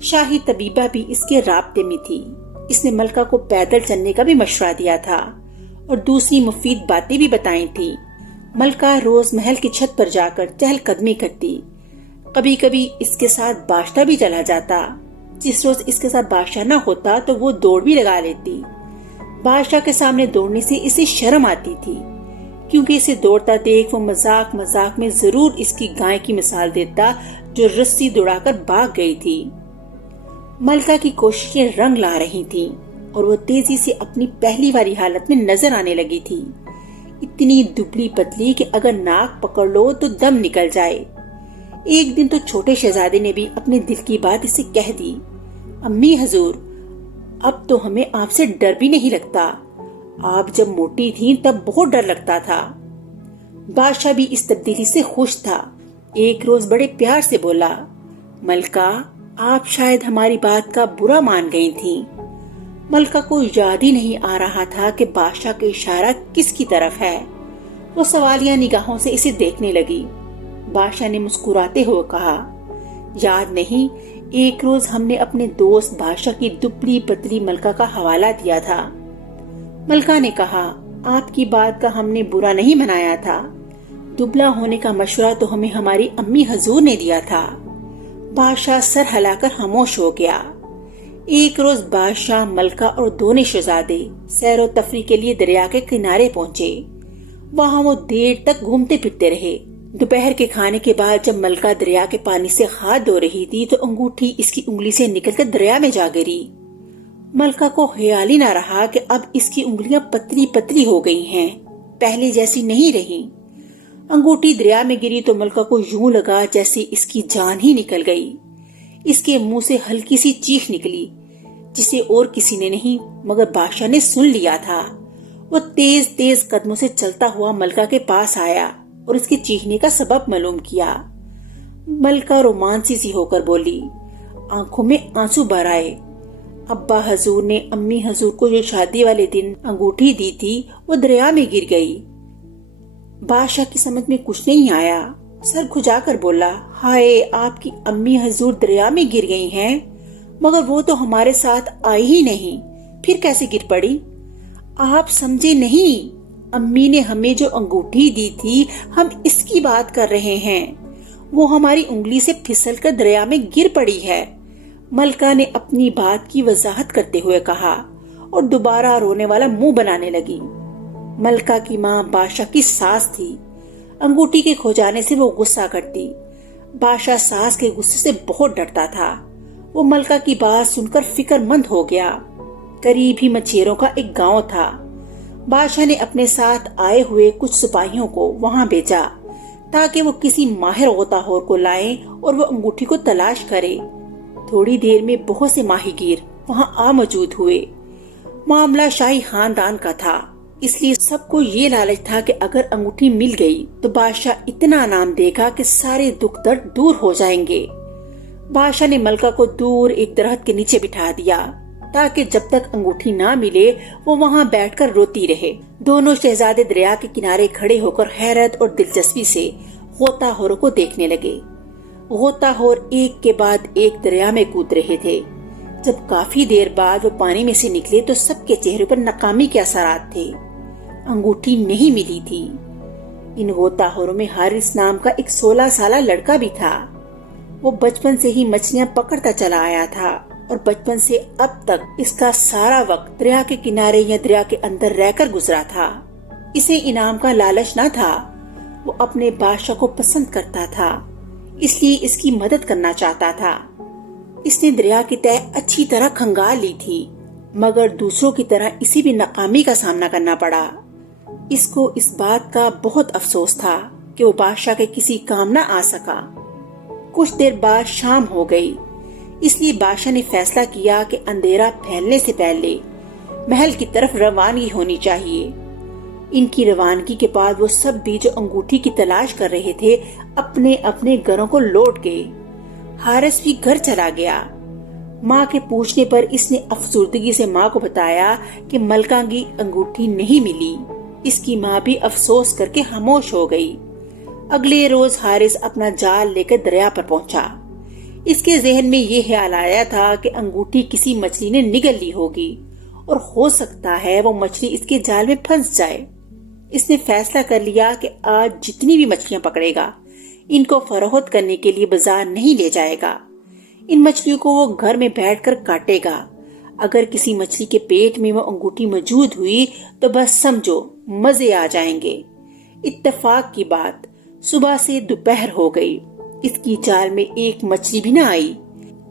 شاہی طبیبہ بھی اس کے رابطے میں تھی۔ اس نے ملکہ کو پیدل چلنے کا بھی مشورہ دیا تھا اور دوسری مفید باتیں بھی بتائی تھی۔ ملکہ روز محل کی چھت پر جا کر چہل قدمی کرتی۔ کبھی کبھی اس کے ساتھ بادشاہ بھی چلا جاتا۔ جس روز اس کے ساتھ بادشاہ نہ ہوتا تو وہ دوڑ بھی لگا لیتی۔ بادشاہ کے سامنے دوڑنے سے اسے شرم آتی تھی، کیونکہ اسے دوڑتا دیکھ وہ مذاق مذاق میں ضرور اس کی گائے کی مثال دیتا جو رسی دوڑا کر بھاگ گئی تھی۔ ملکہ کی کوششیں رنگ لا رہی تھیں اور وہ تیزی سے اپنی پہلی والی حالت میں نظر آنے لگی تھی، اتنی دبلی پتلی کہ اگر ناک پکڑ لو تو دم نکل جائے۔ ایک دن تو چھوٹے شہزادے نے بھی اپنے دل کی بات اسے کہہ دی، امی حضور، اب تو ہمیں آپ سے ڈر بھی نہیں لگتا، آپ جب موٹی تھیں تب بہت ڈر لگتا تھا۔ بادشاہ بھی اس تبدیلی سے خوش تھا۔ ایک روز بڑے پیار سے بولا، ملکہ، آپ شاید ہماری بات کا برا مان گئی تھیں۔ ملکہ کو یاد ہی نہیں آ رہا تھا کہ بادشاہ کا اشارہ کس کی طرف ہے۔ وہ سوالیہ نگاہوں سے اسے دیکھنے لگی۔ بادشاہ نے مسکراتے ہوئے کہا، یاد نہیں، ایک روز ہم نے اپنے دوست بادشاہ کی دبلی پتلی ملکہ کا حوالہ دیا تھا۔ ملکہ نے کہا، آپ کی بات کا ہم نے برا نہیں منایا تھا، دبلا ہونے کا مشورہ تو ہمیں ہماری امی حضور نے دیا تھا۔ بادشاہ سر ہلا کر خاموش ہو گیا۔ ایک روز بادشاہ، ملکہ اور دونوں شہزادے سیر و تفریح کے لیے دریا کے کنارے پہنچے۔ وہاں وہ دیر تک گھومتے پھرتے رہے۔ دوپہر کے کھانے کے بعد جب ملکہ دریا کے پانی سے ہاتھ دھو رہی تھی تو انگوٹھی اس کی انگلی سے نکل کر دریا میں جا گری۔ ملکہ کو خیال ہی نہ رہا کہ اب اس کی انگلیاں پتلی پتلی ہو گئی ہیں، پہلے جیسی نہیں رہی۔ انگوٹھی دریا میں گری تو ملکہ کو یوں لگا جیسے اس کی جان ہی نکل گئی۔ اس کے منہ سے ہلکی سی چیخ نکلی، جسے اور کسی نے نہیں مگر بادشاہ نے سن لیا تھا۔ وہ تیز تیز قدموں سے چلتا ہوا ملکہ کے پاس آیا اور اس کے چیخنے کا سبب معلوم کیا۔ ملکہ رومانسی سی ہو کر بولی، آنکھوں میں آنسو بھر آئے، ابا حضور نے امی حضور کو جو شادی والے دن انگوٹھی دی تھی وہ دریا میں گر گئی۔ بادشاہ کی سمجھ میں کچھ نہیں آیا، سر کھجا کر بولا، ہائے، آپ کی امی حضور دریا میں گر گئی ہیں، مگر وہ تو ہمارے ساتھ آئی ہی نہیں، پھر کیسے گر پڑی؟ آپ سمجھے نہیں، امی نے ہمیں جو انگوٹھی دی تھی ہم اس کی بات کر رہے ہیں، وہ ہماری انگلی سے پھسل کر دریا میں گر پڑی ہے۔ ملکہ نے اپنی بات کی وضاحت کرتے ہوئے کہا اور دوبارہ رونے والا منہ بنانے لگی۔ ملکہ کی ماں بادشاہ کی ساس تھی۔ انگوٹھی کے کھو جانے سے وہ غصہ کرتی۔ بادشاہ ساس کے غصے سے بہت ڈرتا تھا۔ وہ ملکہ کی بات سن کر فکر مند ہو گیا۔ قریب ہی مچھیروں کا ایک گاؤں تھا۔ بادشاہ نے اپنے ساتھ آئے ہوئے کچھ سپاہیوں کو وہاں بھیجا تاکہ وہ کسی ماہر غوطہ خور کو لائیں اور وہ انگوٹھی کو تلاش کرے۔ تھوڑی دیر میں بہت سے ماہی گیر وہاں آ موجود ہوئے۔ معاملہ شاہی خاندان کا تھا، اس لیے سب کو یہ لالچ تھا کہ اگر انگوٹھی مل گئی تو بادشاہ اتنا انعام دے گا کہ سارے دکھ درد دور ہو جائیں گے۔ بادشاہ نے ملکہ کو دور ایک درخت کے نیچے بٹھا دیا تاکہ جب تک انگوٹھی نہ ملے وہ وہاں بیٹھ کر روتی رہے۔ دونوں شہزادے دریا کے کنارے کھڑے ہو کر حیرت اور دلچسپی سے غوطہ خوروں کو دیکھنے لگے۔ غوطہ خور ایک کے بعد ایک دریا میں کود رہے تھے۔ جب کافی دیر بعد وہ پانی میں سے نکلے تو سب کے چہرے پر ناکامی کے اثرات تھے۔ انگوٹھی نہیں ملی تھی۔ ان غوطہ خوروں میں حارث نام کا ایک 16 سالہ لڑکا بھی تھا۔ وہ بچپن سے ہی مچھلیاں پکڑتا چلا آیا تھا اور بچپن سے اب تک اس کا سارا وقت دریا کے کنارے یا دریا کے اندر رہ کر گزرا تھا۔ اسے انعام کا لالچ نہ تھا، وہ اپنے بادشاہ کو پسند کرتا تھا، اس لیے اس کی مدد کرنا چاہتا تھا۔ اس نے دریا کی تہہ اچھی طرح کھنگال لی تھی، مگر دوسروں کی طرح اسے بھی ناکامی کا سامنا کرنا پڑا۔ اس کو اس بات کا بہت افسوس تھا کہ وہ بادشاہ کے کسی کام نہ آ سکا۔ کچھ دیر بعد شام ہو گئی، اس لیے بادشاہ نے فیصلہ کیا کہ اندھیرا پھیلنے سے پہلے محل کی طرف روانگی ہونی چاہیے۔ ان کی روانگی کے بعد وہ سب بھی جو انگوٹھی کی تلاش کر رہے تھے اپنے اپنے گھروں کو لوٹ گئے۔ حارث بھی گھر چلا گیا۔ ماں کے پوچھنے پر اس نے افسردگی سے ماں کو بتایا کہ ملکہ کی انگوٹھی نہیں ملی۔ اس کی ماں بھی افسوس کر کے خاموش ہو گئی۔ اگلے روز حارث اپنا جال لے کر دریا پر پہنچا۔ اس کے ذہن میں یہ خیال آیا تھا کہ انگوٹھی کسی مچھلی نے نگل لی ہوگی اور ہو سکتا ہے وہ مچھلی اس کے جال میں پھنس جائے۔ اس نے فیصلہ کر لیا کہ آج جتنی بھی مچھلیاں پکڑے گا ان کو فروخت کرنے کے لیے بازار نہیں لے جائے گا۔ ان مچھلیوں کو وہ گھر میں بیٹھ کر کاٹے گا۔ اگر کسی مچھلی کے پیٹ میں وہ انگوٹھی موجود ہوئی تو بس سمجھو مزے آ جائیں گے۔ اتفاق کی بات صبح سے دوپہر ہو گئی، اس کی جال میں ایک مچھلی بھی نہ آئی۔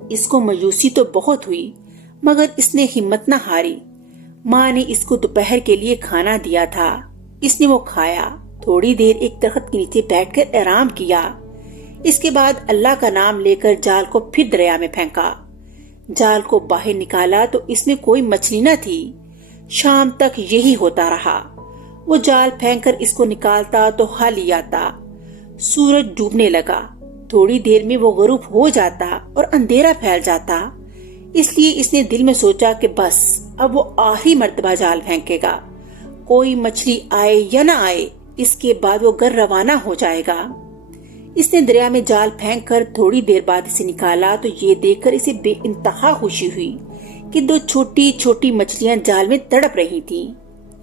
اس کو مایوسی تو بہت ہوئی مگر اس نے ہمت نہ ہاری۔ ماں نے اس کو دوپہر کے لیے کھانا دیا تھا، اس نے وہ کھایا، تھوڑی دیر ایک درخت کے نیچے بیٹھ کر آرام کیا۔ اس کے بعد اللہ کا نام لے کر جال کو پھر دریا میں پھینکا۔ جال کو باہر نکالا تو اس میں کوئی مچھلی نہ تھی۔ شام تک یہی ہوتا رہا، وہ جال پھینک کر اس کو نکالتا تو خالی آتا۔ سورج ڈوبنے لگا، تھوڑی دیر میں وہ غروب ہو جاتا اور اندھیرا پھیل جاتا۔ اس لیے اس نے دل میں سوچا کہ بس اب وہ آخری مرتبہ جال پھینکے گا، کوئی مچھلی آئے یا نہ آئے اس کے بعد وہ گھر روانہ ہو جائے گا۔ اس نے دریا میں جال پھینک کر تھوڑی دیر بعد اسے نکالا تو یہ دیکھ کر اسے بے انتہا خوشی ہوئی کہ دو چھوٹی چھوٹی مچھلیاں جال میں تڑپ رہی تھیں۔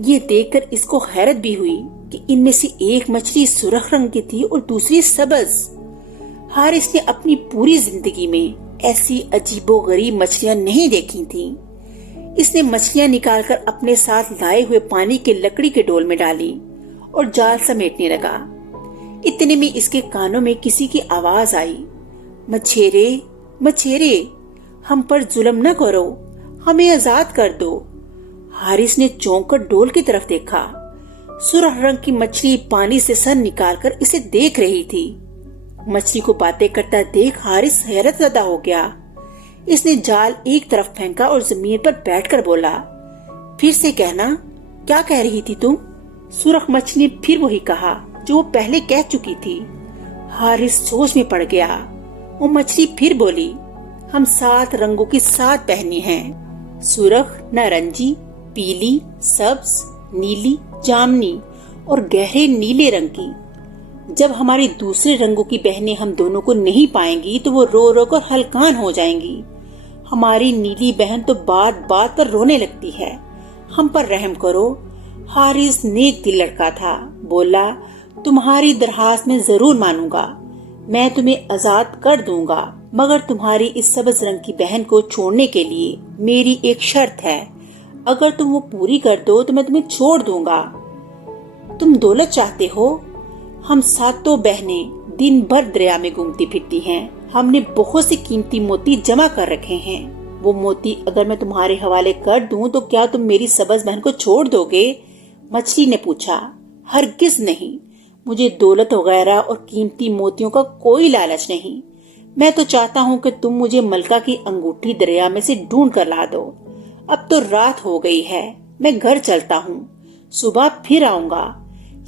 یہ دیکھ کر اس کو حیرت بھی ہوئی کہ ان میں سے ایک مچھلی سرخ رنگ کی تھی اور دوسری سبز۔ حارث نے اپنی پوری زندگی میں ایسی عجیب و غریب مچھلیاں نہیں دیکھی تھیں۔ اس نے مچھلیاں نکال کر اپنے ساتھ لائے ہوئے پانی کے لکڑی کے ڈول میں ڈالی اور جال سمیٹنے لگا۔ اتنے میں اس کے کانوں میں کسی کی آواز آئی، مچھیرے مچھیرے، ہم پر ظلم نہ کرو، ہمیں آزاد کر دو۔ حارث نے چونک کر ڈول کی طرف دیکھا، سرخ رنگ کی مچھلی پانی سے سر نکال کر اسے دیکھ رہی تھی۔ مچھلی کو باتیں کرتا دیکھ حارث حیرت زدہ ہو گیا۔ اس نے جال ایک طرف پھینکا اور زمین پر بیٹھ کر بولا، پھر سے کہنا، کیا کہہ رہی تھی تم؟ سرخ مچھلی نے پھر وہی کہا جو وہ پہلے کہہ چکی تھی۔ حارث سوچ میں پڑ گیا۔ وہ مچھلی پھر بولی، ہم 7 رنگوں کی 7 بہنیں ہیں، سرخ، نارنجی، پیلی، سبز، نیلی، جامنی اور گہرے نیلے رنگ کی۔ جب ہماری دوسرے رنگوں کی بہنیں ہم دونوں کو نہیں پائیں گی تو وہ رو رو کر ہلکان ہو جائیں گی۔ ہماری نیلی بہن تو بات بات پر رونے لگتی ہے، ہم پر رحم کرو۔ حارث نیک دل لڑکا تھا، بولا، تمہاری درخواست میں ضرور مانوں گا، میں تمہیں آزاد کر دوں گا، مگر تمہاری اس سبز رنگ کی بہن کو چھوڑنے کے لیے میری ایک شرط ہے، اگر تم وہ پوری کر دو تو میں تمہیں چھوڑ دوں گا۔ تم دولت چاہتے ہو؟ ہم 7 بہنیں دن بھر دریا میں گھومتی پھرتی ہیں، ہم نے بہت سے قیمتی موتی جمع کر رکھے ہیں، وہ موتی اگر میں تمہارے حوالے کر دوں تو کیا تم میری سبز بہن کو چھوڑ دو گے؟ مچھلی نے پوچھا، ہرگز نہیں، مجھے دولت وغیرہ اور قیمتی موتیوں کا کوئی لالچ نہیں، میں تو چاہتا ہوں کہ تم مجھے ملکہ کی انگوٹھی دریا میں سے ڈھونڈ کر لا دو۔ اب تو رات ہو گئی ہے، میں گھر چلتا ہوں، صبح پھر آؤں گا۔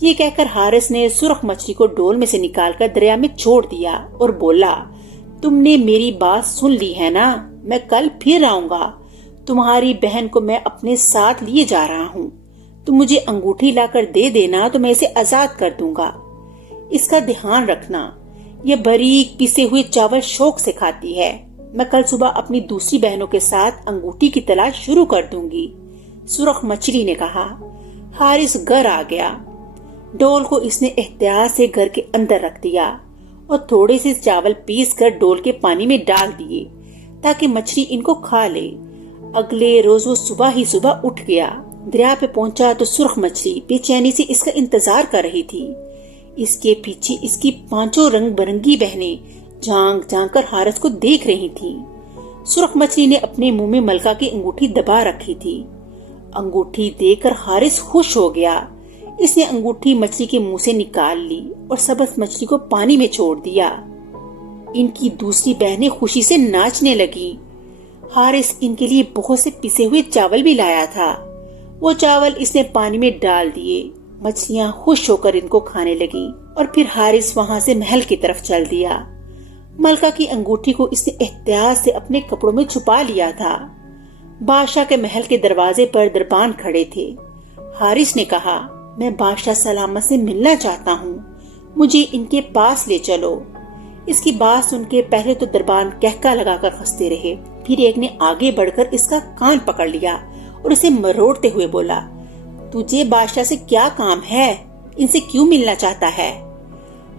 یہ کہہ کر حارث نے سرخ مچھلی کو ڈول میں سے نکال کر دریا میں چھوڑ دیا اور بولا، تم نے میری بات سن لی ہے نا، میں کل پھر آؤں گا، تمہاری بہن کو میں اپنے ساتھ لیے جا رہا ہوں، تم مجھے انگوٹھی لا کر دے دینا تو میں اسے آزاد کر دوں گا۔ اس کا دھیان رکھنا، یہ باریک پیسے ہوئے چاول شوق سے کھاتی ہے، میں کل صبح اپنی دوسری بہنوں کے ساتھ انگوٹھی کی تلاش شروع کر دوں گی، سرخ مچھلی نے کہا۔ حارث گھر آ گیا، ڈول کو اس نے احتیاط سے گھر کے اندر رکھ دیا اور تھوڑے سے چاول پیس کر ڈول کے پانی میں ڈال دیے تاکہ مچھلی ان کو کھا لے۔ اگلے روز وہ صبح ہی صبح اٹھ گیا، دریا پہ پہنچا تو سرخ مچھلی بے چینی سے اس کا انتظار کر رہی تھی۔ اس کے پیچھے اس کی 5 رنگ برنگی بہنیں جھانک جھانک کر حارث کو دیکھ رہی تھی۔ سرخ مچھلی نے اپنے منہ میں ملکہ کی انگوٹھی دبا رکھی تھی۔ انگوٹھی دیکھ کر حارث خوش ہو گیا، اس نے انگوٹھی مچھلی کے منہ سے نکال لی اور سبز مچھلی کو پانی میں چھوڑ دیا۔ ان کی دوسری بہنیں خوشی سے ناچنے لگی۔ حارث ان کے لیے بہت سے پسے ہوئے چاول بھی لایا تھا، وہ چاول اس نے پانی میں ڈال دیے، مچھلیاں خوش ہو کر ان کو کھانے لگی اور پھر حارث وہاں سے محل کی طرف چل دیا۔ ملکہ کی انگوٹھی کو اس نے احتیاط سے اپنے کپڑوں میں چھپا لیا تھا۔ بادشاہ کے محل کے دروازے پر دربان کھڑے تھے۔ حارث نے کہا، میں بادشاہ سلامت سے ملنا چاہتا ہوں، مجھے ان کے پاس لے چلو۔ اس کی بات سن کے پہلے تو دربان کہکا لگا کر ہنستے رہے، پھر ایک نے آگے بڑھ کر اس کا کان پکڑ لیا اور اسے مروڑتے ہوئے بولا، تجھے بادشاہ سے کیا کام ہے؟ ان سے کیوں ملنا چاہتا ہے؟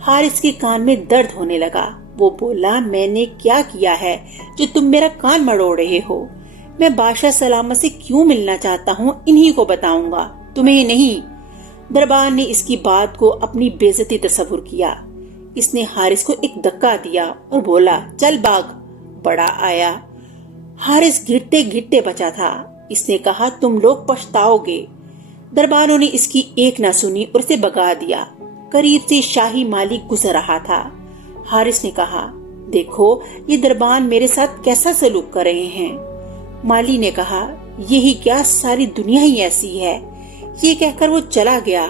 حارث کے کان میں درد ہونے لگا۔ وہ بولا، میں نے کیا کیا ہے جو تم میرا کان مروڑ رہے ہو؟ میں بادشاہ سلامت سے کیوں ملنا چاہتا ہوں انہی کو بتاؤں گا، تمہیں نہیں۔ دربان نے اس کی بات کو اپنی بے عزتی تصور کیا۔ اس نے حارث کو ایک دھکا دیا اور بولا، چل بھاگ، بڑا آیا۔ حارث گھٹتے گھٹتے بچا تھا۔ اس نے کہا، تم لوگ پچھتاؤ گے۔ دربانوں نے اس کی ایک نہ سنی اور اسے بگا دیا۔ قریب سے شاہی مالک گزر رہا تھا۔ حارث نے کہا، دیکھو یہ دربان میرے ساتھ کیسا سلوک کر رہے ہیں۔ مالی نے کہا، یہی کیا ساری دنیا ہی ایسی ہے۔ یہ کہہ کر وہ چلا گیا۔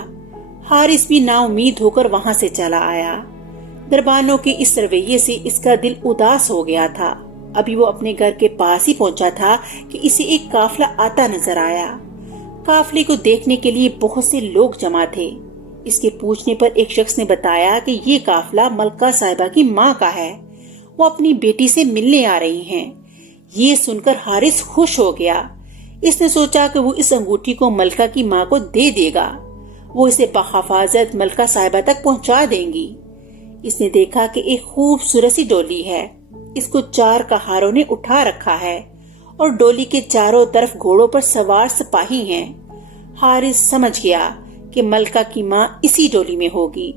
حارث بھی نا امید ہو کر وہاں سے چلا آیا۔ دربانوں کے اس رویے سے اس کا دل اداس ہو گیا تھا۔ ابھی وہ اپنے گھر کے پاس ہی پہنچا تھا کہ اسے ایک قافلہ آتا نظر آیا۔ قافلے کو دیکھنے کے لیے بہت سے لوگ جمع تھے۔ اس کے پوچھنے پر ایک شخص نے بتایا کہ یہ قافلہ ملکہ صاحبہ کی ماں کا ہے، وہ اپنی بیٹی سے ملنے آ رہی ہیں۔ یہ سن کر حارث خوش ہو گیا۔ اس نے سوچا کہ وہ اس انگوٹھی کو ملکہ کی ماں کو دے دے گا، وہ اسے بحفاظت ملکہ صاحبہ تک پہنچا دیں گی۔ اس نے دیکھا کہ ایک خوبصورت سی ڈولی ہے، اس کو 4 کہاروں نے اٹھا رکھا ہے اور ڈولی کے چاروں طرف گھوڑوں پر سوار سپاہی ہیں۔ حارث سمجھ گیا کہ ملکہ کی ماں اسی ڈولی میں ہوگی۔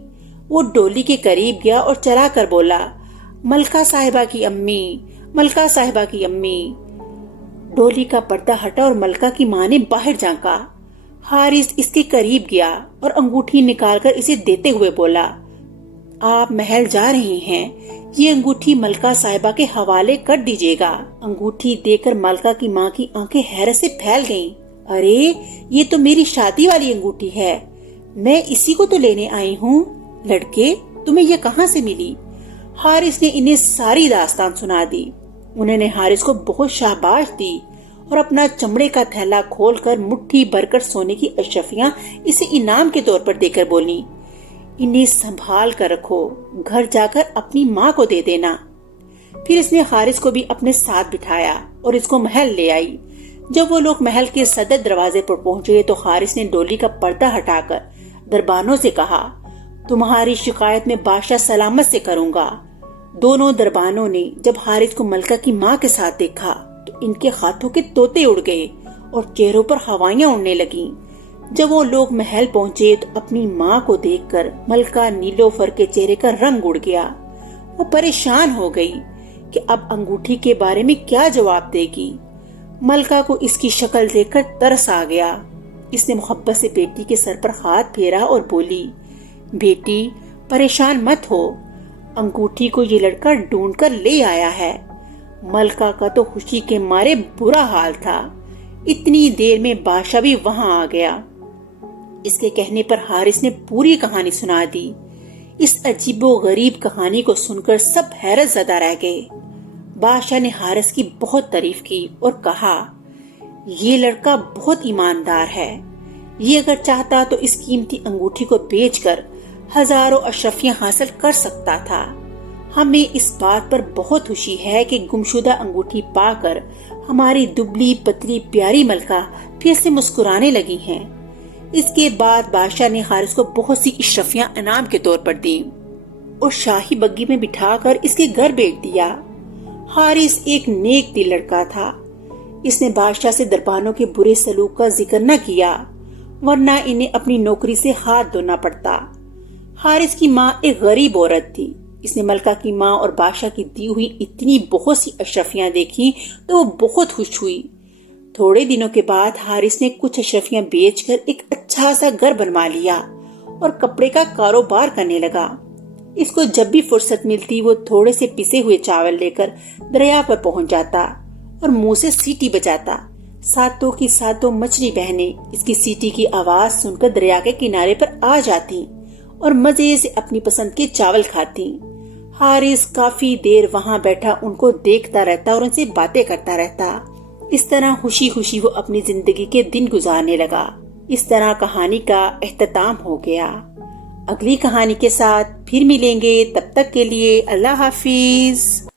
وہ ڈولی کے قریب گیا اور چلا کر بولا، ملکہ صاحبہ کی امی، ملکہ صاحبہ کی امی۔ ڈولی کا پردہ ہٹا اور ملکہ کی ماں نے باہر جھانکا۔ حارث اس کے قریب گیا اور انگوٹھی نکال کر اسے دیتے ہوئے بولا، آپ محل جا رہی ہیں، یہ انگوٹھی ملکہ صاحبہ کے حوالے کر دیجیے گا۔ انگوٹھی دے کر ملکہ کی ماں کی آنکھیں حیرت سے پھیل گئیں۔ ارے یہ تو میری شادی والی انگوٹھی ہے، میں اسی کو تو لینے آئی ہوں۔ لڑکے، تمہیں یہ کہاں سے ملی؟ حارث نے انہیں ساری داستان سنا دی۔ انہوں نے حارث کو بہت شاباش دی اور اپنا چمڑے کا تھیلا کھول کر مٹھی بھر کر سونے کی اشرفیاں اسے انعام کے طور پر دے کر بولی، انہیں سنبھال کر رکھو، گھر جا کر اپنی ماں کو دے دینا۔ پھر اس نے حارث کو بھی اپنے ساتھ بٹھایا اور اس کو محل لے آئی۔ جب وہ لوگ محل کے صدر دروازے پر پہنچے تو حارث نے ڈولی کا پردہ ہٹا کر دربانوں سے کہا، تمہاری شکایت میں بادشاہ سلامت سے کروں گا۔ دونوں دربانوں نے جب حارث کو ملکہ کی ماں کے ساتھ دیکھا تو ان کے ہاتھوں کے طوطے اڑ گئے اور چہروں پر ہوائیاں اڑنے لگیں۔ جب وہ لوگ محل پہنچے تو اپنی ماں کو دیکھ کر ملکہ نیلوفر کے چہرے کا رنگ اڑ گیا۔ وہ پریشان ہو گئی کہ اب انگوٹھی کے بارے میں کیا جواب دے گی۔ ملکہ کو اس کی شکل دیکھ کر ترس آ گیا۔ اس نے محبت سے بیٹی کے سر پر ہاتھ پھیرا اور بولی، بیٹی پریشان مت ہو، انگوٹھی کو یہ لڑکا ڈھونڈ کر لے آیا ہے۔ ملکہ کا تو خوشی کے مارے برا حال تھا۔ اتنی دیر میں بادشاہ بھی وہاں آ گیا۔ اس کے کہنے پر حارث نے پوری کہانی سنا دی۔ اس عجیب و غریب کہانی کو سن کر سب حیرت زدہ رہ گئے۔ بادشاہ نے حارث کی بہت تعریف کی اور کہا، یہ لڑکا بہت ایماندار ہے، یہ اگر چاہتا تو اس قیمتی انگوٹھی کو بیچ کر ہزاروں اشرفیاں حاصل کر سکتا تھا۔ ہمیں اس بات پر بہت خوشی ہے کہ گمشدہ انگوٹھی پا کر ہماری دبلی پتلی پیاری ملکہ پھر سے مسکرانے لگی ہیں۔ اس کے بعد بادشاہ نے حارث کو بہت سی اشرفیاں انعام کے طور پر دیں اور شاہی بگی میں بٹھا کر اس کے گھر بھیج دیا۔ حارث ایک نیک دل لڑکا تھا۔ اس نے بادشاہ سے دربانوں کے برے سلوک کا ذکر نہ کیا، ورنہ انہیں اپنی نوکری سے ہاتھ دھونا پڑتا۔ حارث کی ماں ایک غریب عورت تھی۔ اس نے ملکہ کی ماں اور بادشاہ کی دی ہوئی اتنی بہت سی اشرفیاں دیکھی تو وہ بہت خوش ہوئی۔ تھوڑے دنوں کے بعد حارث نے کچھ اشرفیاں بیچ کر ایک اچھا سا گھر بنوا لیا اور کپڑے کا کاروبار کرنے لگا۔ اس کو جب بھی فرصت ملتی وہ تھوڑے سے پسے ہوئے چاول لے کر دریا پر پہنچ جاتا اور منہ سے سیٹی بجاتا۔ ساتوں کی ساتوں مچھلی بہنیں اس کی سیٹی کی آواز سن کر دریا کے کنارے پر آ جاتی اور مزے سے اپنی پسند کے چاول کھاتی۔ حارث کافی دیر وہاں بیٹھا ان کو دیکھتا رہتا اور ان سے باتیں کرتا رہتا۔ اس طرح خوشی خوشی وہ اپنی زندگی کے دن گزارنے لگا۔ اس طرح کہانی کا اختتام ہو گیا۔ اگلی کہانی کے ساتھ پھر ملیں گے، تب تک کے لیے اللہ حافظ۔